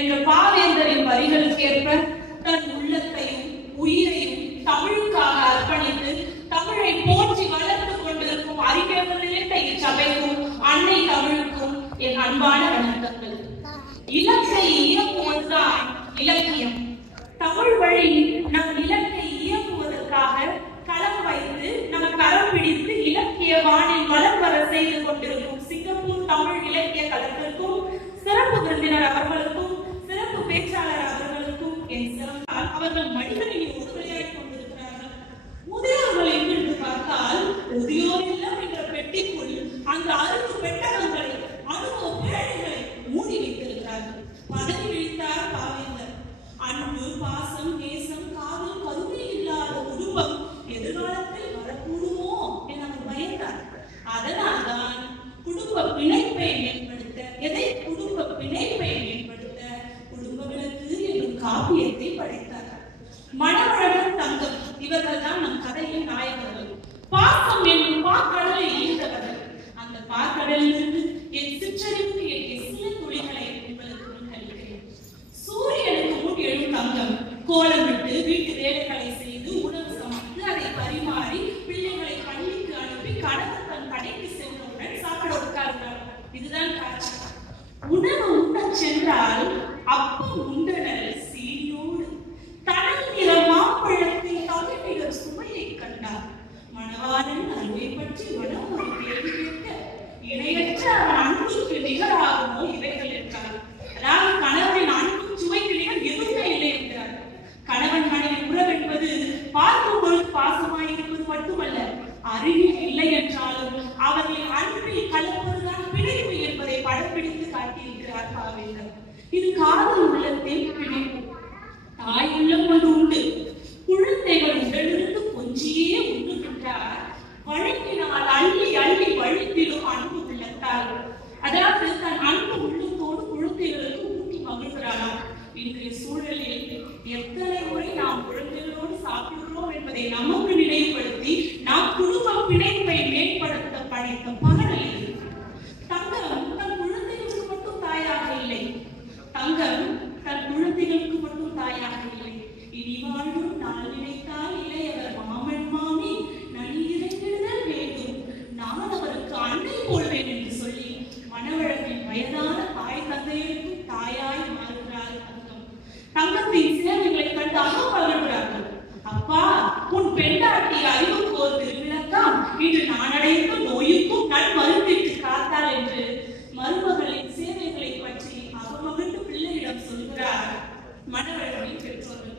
என்ற பாவேந்தரின் வரிகளுக்கேற்ப தன் உள்ளத்தையும் உயிரையும் தமிழுக்காக அர்ப்பணித்து தமிழை போற்றி வளர்த்துக் கொண்டிருக்கும் அறிஞர்கள் நிறைந்த இச்சபைக்கும் அன்னை தமிழுக்கும் என் அன்பான வணக்கங்கள். இலக்கை இயக்குவதுதான் இலக்கியம். தமிழ் வழி நம் இலக்கை இயக்குவதற்காக களம் வைத்து நம் கரம் பிடித்து இலக்கிய வானில் வலம் வர செய்து கொண்டிருக்கும் சிங்கப்பூர் தமிழ் இலக்கிய களத்திற்கும் சிறப்பு விருந்தினர் அவர்களுக்கும் சிறப்பு பேச்சாளர் அவர்களுக்கும் என் சிறப்பால் அவர்கள் மனிதனின் உறுதியாய் கொண்டிருக்கிறார்கள். முதியோர்கள் என்று பார்த்தால் முதியோர் இல்லம் என்ற பெட்டிக்குள் அந்த அறுப்பு பெட்டகங்களை அனுபவ பேழைகளை மூடி வைத்திருக்கிறார்கள். பதவி விழித்தார் பாவேந்தர். அன்பு, பாசம், நேசம், காதல், கருணை இல்லாத குடும்பம் எதிர்காலத்தில் வரக்கூடுமோ என அவர் பயந்தார். அதனால்தான் குடும்ப பிணைப்பை மேம்படுத்த குடும்ப பிணைப்பை மேம்படுத்த குடும்ப விளக்கு என்னும் காப்பியத்தை படைத்தார். மணவழகன், தங்கம் இவர்கள் தான் நம் கதையின் நாயகர்கள். பாசம் என்னும் பாக்கடலை ஈர்த்தவர்கள். அந்த பாக்கடலிலிருந்து என் சிற்றறிவுக்கு எட்டிய சில துளிகளை உங்களுக்கு முன்கழிக்கிறேன். சூரியனுக்கு முன் எழும் தங்கம் கோலமிட்டு வீட்டு வேலைகளை செய்து உணவு சமைத்து அதை பரிமாறி பிள்ளைகளை பள்ளிக்கு அனுப்பி கணவன் தன் கடைக்கு சென்றவுடன் சாப்பிட உட்கார்ந்தார். இதுதான் காட்சி. உணவு உண்ணச் சென்றால் அப்பம் உண்டனர் சீனியோடு. தனல் நிற மாம்பழத்தில் தமிழர் சுவையை கண்டார். மணவாளன் அருமை பற்றி மனம் ஒரு கேள்வி கேட்க இணையற்ற அன்புக்கு நிகராகுமோ இவைகள் என்றார். அதாவது கணவனின் அன்பும் சுவைக்கு நிகர் எதுவுமே இல்லை என்கிறார். கணவன் மனைவி உறவு என்பது பார்க்கும் பொழுது பாசமாயிருப்பது மட்டுமல்ல, அருகில் இல்லை என்றாலும் அவர்களின் அன்பில் கலப்பதுதான் பிணைப்பு என்பதை படம் பிடித்து காட்டியிருக்கிறார் பாவேந்தர். இது காதல் உள்ளத்தின் பிணைப்பு. தாய் உள்ளம் ஒன்று உண்டு. குழந்தைகள் உடலிருந்து கொஞ்சியே உண்ணுகின்றார். வழங்கினால் அள்ளி அள்ளி வழித்திடும் அன்பு உள்ளத்தால். அதாவது தன் அன்பு உள்ளத்தோடு குழந்தைகளுக்கு ஊட்டி மகிழ்கிறாராம். இன்றைய சூழலில் எத்தனை முறை நாம் குழந்தைகளோடு சாப்பிடுகிறோம் என்பதை நமக்கு நினைவுபடுத்தி நாம் குடும்ப பிணைப்பை மேம்படுத்த படைத்த பாடல் இது. தங்கம் தன் குழந்தைகளுக்கு மட்டும் தாயாக இல்லை. தங்கம் தன் குழந்தைகளுக்கு மட்டும் தாயாக இல்லை. இனி வாழும் நாள் நினைத்தால் இளையவர் மாமன் மாமி நனியிறங்கிடுதல் வேண்டும், நான் அவருக்கு அன்னை போல்வேன் என்று சொல்லி மணவழகின் வயதான தாய் தந்தையருக்கும் தாயாய் மாறுகிறார் தங்கம். தங்கத்தின் சேவைகளை கண்டு அகமகிழ்கிறார்கள். அப்பா, உன் பெண்டாட்டி அறிவுக்கு ஒரு திருவிழாத்தான் இன்று நான் அடைந்த நோய்க்கும் நன் மருந்திட்டு காத்தாள் என்று மருமகளின் சேவைகளை பற்றி அகமகிழ்ந்து பிள்ளையிடம் சொல்கிறார் மணவழகின் பெற்றோர்கள்.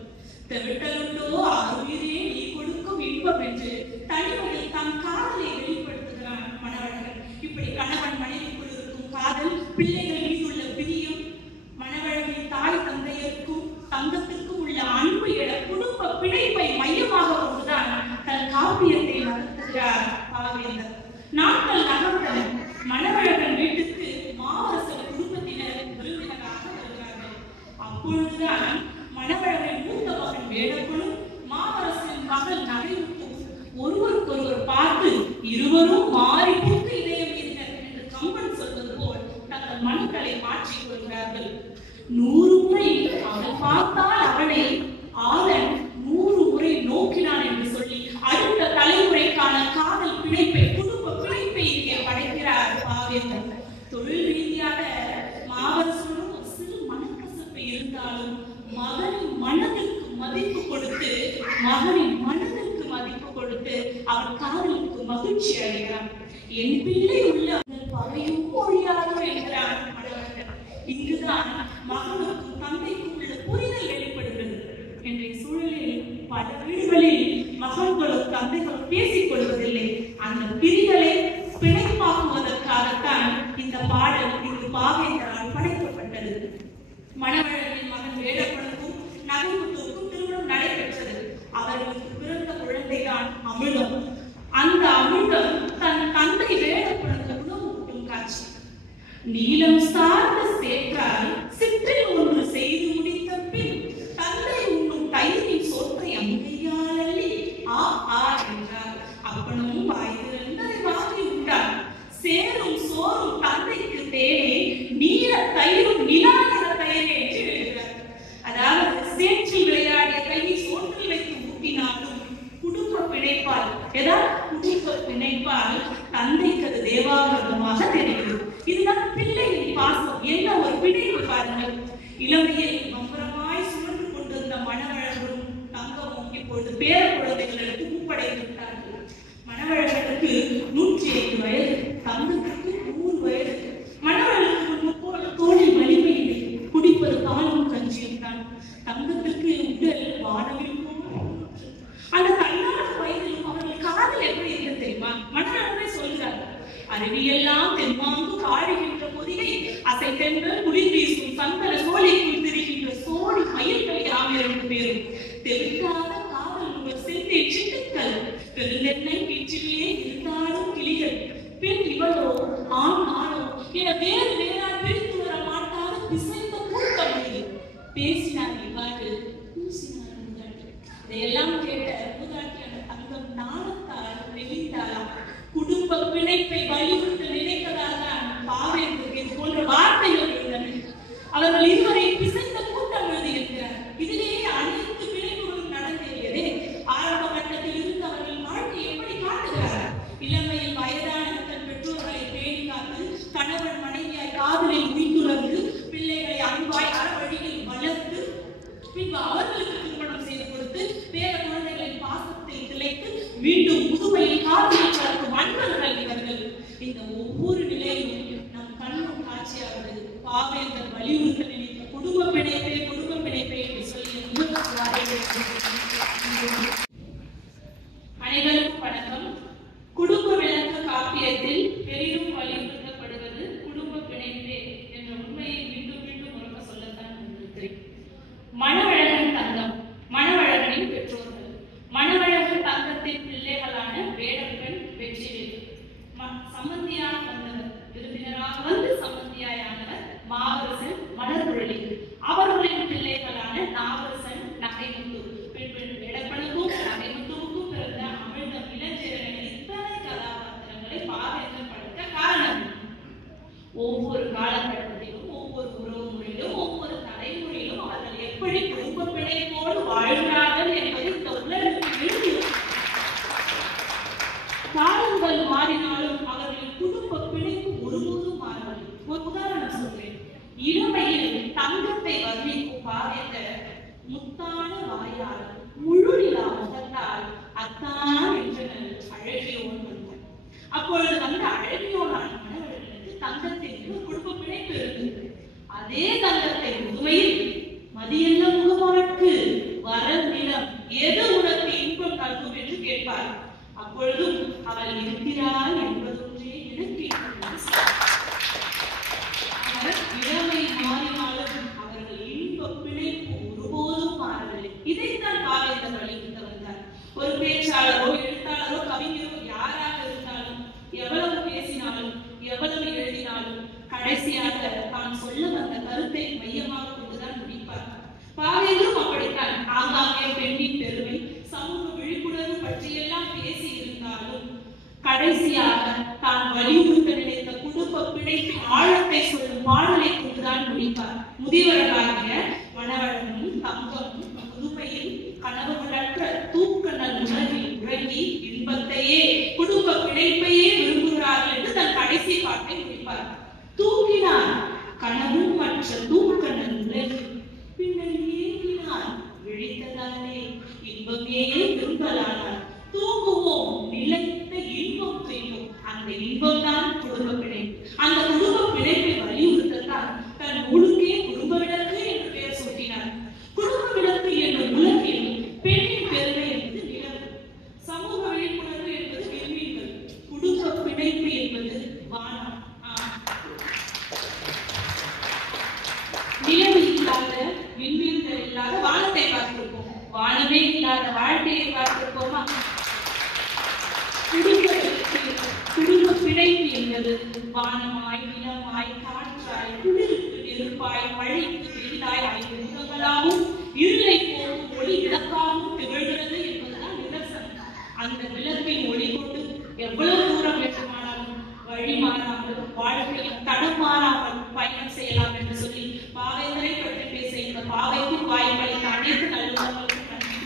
தெவிட்டலுண்டோ ஆறுயிரே நீ கொடுக்கும் இன்பம் என்று தனிமையில் தன் காதலை வெளிப்படுத்துகிறான் மணவழகன். இப்படி கணவன் மனைவிக்குள் இருக்கும் காதல், பிள்ளைகள் மீதுள்ள பிரியம், மணவழகின் தாய் தந்தையருக்கும் தங்கத்திற்கும் உள்ள அன்பு என குடும்ப பிணைப்பை மையமாக கொண்டுதான் தன் காப்பியத்தை நடத்துகிறார் பாவேந்தர். நாட்கள் நகர்ந்தன. மணவழகன் வீட்டுக்கு மாவரசர் குடும்பத்தினர் விருந்தினராக வருகிறார்கள். அப்பொழுதுதான் மணவழகன் மூத்த மகன் வேடக்குழும் மாவரசன் மகள் நகைமுத்தும் ஒருவருக்கொருவர் பார்த்து இருவரும் மாறி பூத்து இதயம் எறினர் என்று கம்பன் சொல்வது போல் தங்கள் மனங்களை மாற்றிக் கொள்கிறார்கள். 100 முறை அவள் பார்த்தால் அவளை ஆதன் 100 முறை நோக்கினான் என்று சொல்லி அடுத்த தலைமுறைக்கான காதல் பிணைப்பை, குடும்ப பிணைப்பை இங்கே படைக்கிறார் பாவேந்தர். தொழில் ரீதியாக மாவரசனும் ஒரு சிறு மனக்கசப்பு இருந்தாலும் மகனின் மனதிற்கு மதிப்பு கொடுத்து அவன் காதலுக்கு மகிழ்ச்சி அடைகிறான். என் பிள்ளை உள்ள பகையும் ஒழியாதோ என்கிறான் மணவழகன். இங்குதான் மகனுக்கும் தந்தைக்கும் உள்ள புரிதல் வெளிப்படுகிறது. இன்றைய சூழலில் பல வீடுகளில் மகன்களும் தந்தைகளும் பேசிக் கொள்வதில்லை. அந்த பிரிதலை பிணைப்பாக்குவதற்காகத்தான் இந்த பாடல் இங்கு பாவேந்தரால் படைக்கப்பட்டது. மணவழகின் மகன் வேடப்பனுக்கும் நகைமுத்துவுக்கும் திருமணம் நடைபெற்றது. அவர்களுக்கு பிறந்த குழந்தைதான் அமிழ்தம். அந்த அமிழ்தம் தன் தந்தை வேடப்பனுக்கு உணவு ஊட்டும் காட்சி. நீலம் சார்ந்த சேற்றால் சிற்றில் ஒன்று செய்து முடித்த பின் தந்தை உண்ணும் தயிரின் சோற்றை அங்கையால் அள்ளி ஆ ஆ என்றார். அப்பனும் வாய் திறந்து அதை வாங்கி உண்டார். சேரும் சோறும் தந்தைக்கு தேனே, நீர தயிரும் நிலான தயிரே என்று என்ன ஒரு பிணைப்பு பாருங்கள். இளமையில் நம்பரமாய் சுமந்து கொண்டிருந்த மணவழகரும் தங்கமும் இப்பொழுது பேர குழந்தைகளுக்கு ஒப்படைத்து விட்டார்கள். மணவழகனுக்கு 105 வயது, தங்கத்துக்கு 100 வயது. மணவழகனுக்கு தோளில் வலிமை இல்லை, குடிப்பது பாலும் கஞ்சியும் தான். தங்கத்துக்கு உடல் வானவில். அந்த தள்ளாத வயதிலும் அவர்கள் காதல் எப்படி இருந்தது தெரியுமா? மணவழகனே சொல்கிறார், அருவியெல்லாம் தென்மாங்கு பாடுகின்ற பொதிகை அசை தென்றல் குளிர் வீசும் சந்தன சோலைக்குள் திரிகின்ற சோடி மயில்கள் யாம் 2 பேரும் தெவிட்டாத காதல் உங்கள் செந்தை சிட்டுக்கள் பெருந்தென்னை வீச்சிலே இருந்தாலும் கிளிகள் பெண் இவளோ ஆண் நாளோ என வேறு வேறால் பிரித்து வர மாட்டாத பிசைந்த கூட்டம் பேசினார் இவ்வாறு பூசினார் மூதாட்டி. இதையெல்லாம் கேட்ட மூதாட்டியான தங்கம் நாணத்தால் நெளிந்தாளாம். குடும்ப பிணைப்பை வலியுறுத்த நினைப்பதால்தான் பாவேந்தருக்கு இது போன்ற வார்த்தைகள் எழுந்தன. அவர்கள் இருவரை பிசைந்த கூட்டம் எழுதியிருக்கிறார். இதிலேயே அனைத்து பிணைப்புகளும் நடந்தேறியதே. ஆரம்ப கட்டத்தில் இருந்து அவர்கள் வாழ்க்கை எப்படி காட்டுகிறார்? இளமையில் வயதான தன் பெற்றோர்களை பேணி காத்து கணவன் மனைவியாய் காதலில் உயிர்த்துணர்ந்து பிள்ளைகளை அன்பாய் அறவழியில் வளர்த்து பின்பு அவர்களுக்கு திருமணம் செய்து கொடுத்து பேர குழந்தைகளின் பாசத்தை திளைத்து மீண்டும் முதுமையில் காதலில் கலக்கும் அன்பர்கள் இவர்கள். இந்த ஒவ்வொரு நிலையிலும் நம் கண்ணும் காட்சியாவது பாவேந்தர் வலியுறுத்த நினைத்த குடும்ப பிணைப்பை என்று சொல்லி அனைவருக்கும் வணக்கம். குடும்ப விளக்கு காப்பியத்தில் பெரிதும் வலியுறுத்தப்படுவது குடும்ப பிணைப்பே என்ற உண்மையை மீண்டும் மீண்டும் உறக்க சொல்லத்தான் இருக்கிறேன். மணவழகன் தங்கம், மணவழகனின் பெற்றோர்கள். மணவழகன் தங்கத்தின் பிள்ளைகளான வேடப்பெண் வெற்றிவேல், சம்பந்தியாக வந்தவர் விருந்தினராக வந்து சம்பந்தியாயானவர் மாவரசன் மலர்குழலி. அவர்களின் பிள்ளைகளான நாவரசன் நகைமுத்து. பெண் வேடப்பனுக்கும் நகைமுத்துவுக்கும் பிறந்த அமிழ்தம் இளஞ்சேரனின் இத்தனை கதாபாத்திரங்களை பாவேந்தர் படுத்த காரணம். ஒவ்வொரு காலகட்டத்திலும் ஒவ்வொரு உறவு முறையிலும் ஒவ்வொரு தலைமுறையிலும் அவர்கள் எப்படி குடும்ப பிணைப்போடு வாழ்கிறார்கள் என்பதை இந்த உலகத்தில் எழுதி காலங்கள் மாறினாலும் அவர்களின் குடும்ப பிணைப்பு ஒருபோதும் மாறவில்லை. ஒரு உதாரணம் சொல்றேன். இளமையில் தங்கத்தை வர்ணிக்கும் பாவேந்தர் முத்தான வாயால் முழு நிலா முகத்தால் அத்தான் என்றனர் அழகியோன் வந்தார். அப்பொழுது வந்த அழகியோனான மணவழகனுக்கு தங்கத்தின் குடும்ப பிணைப்பு இருந்தது. அதே தங்கத்தை முதுமையில் மதியல்ல முகமாற்கு வர நிலம் எது உனக்கு இன்பம் தரும் என்று கேட்பார். அப்பொழுதும் அவள் இருக்கிறாள் என்பதொன்றே எனக்கு இளமை மாறினாலும் அவர்கள் இன்ப பிணைப்பு ஒருபோதும் மாறவில்லை. இதைத்தான் பாவேந்தர் வலியுறுத்த வந்தார். ஒரு பேச்சாளரோ எழுத்தாளரோ கவிஞரோ யாராக இருந்தாலும் எவ்வளவு பேசினாலும் எவ்வளவு எழுதினாலும் கடைசியாக தான் சொல்ல வந்த கருத்தை மையமாக கொண்டுதான் முடிப்பார். பாவேந்தரும் அப்படித்தான். ஆங்காங்கே பெண்ணின் பெருமை, சமூக விழிப்புணர்வு பற்றியெல்லாம் பேசி இருந்தாலும் கடைசியாக தான் வலியுறுத்த நினைத்த குடும்ப பிணைப்பின் ஆழத்தை சொல்லும் பாடலை கொண்டுதான் முடிப்பார். முதியவர்களாகிய மணவழகனும் தங்கமும் முதுமையில் கனவுகளற்ற தூக்கநல் உணர்வில் உறங்கி இன்பத்தையே குடும்ப பிணைப்பையே விரும்புகிறார்கள் என்று தன் கடைசி பாட்டை முடிப்பார். தூங்கினார் கனவும் மற்ற தூக்கநல் உலகில், பின்னர் ஏங்கினார் விழித்ததாலே இன்பமே விரும்பலானார். தூங்குவோம் நிலைத்த இன்பம் செய்வோம். அந்த இன்பம் தான் குடும்ப பிணைப்பு. அந்த குடும்ப பிணைப்பை வலியுறுத்தத்தான் தன் நூலுக்கே குடும்ப விளக்கு என்று பெயர் சூட்டினார். குடும்ப விளக்கு என்ற உலகில் பெண்ணின் பெருமை என்பது நிலவு, சமூக விழிப்புணர்வு என்பது விண்மீன்கள், குடும்ப பிணைப்பு என்பது வானம். நிலவு இல்லாத விண்மீன்கள் இல்லாத வானத்தை பார்த்திருப்போம். வானமே இல்லாத வாழ்க்கையை பார்த்திருப்போமா? குடும்ப பிணைப்பு என்பது வானமாய் நிலமாய் காற்றாய் குளிருக்கு நெருப்பாய் மழைக்கு வெயிலாய் ஆகிய முகங்களாகவும் இருளை போகும் ஒளி விளக்காகவும் திகழ்கிறது என்பதுதான் நிதர்சனம். அந்த விளக்கின் ஒளி கொண்டு எவ்வளவு தூரம் வேண்டுமானாலும் வழி மாறாமல் வாழ்க்கையில் தடம் மாறாமல் பயணம் செய்யலாம் என்று சொல்லி பாவேந்தரை பற்றி பேச இந்த பாவைக்கும் வாய்ப்பளித்த அனைத்து நல்லுறவுகளுக்கும் நன்றி.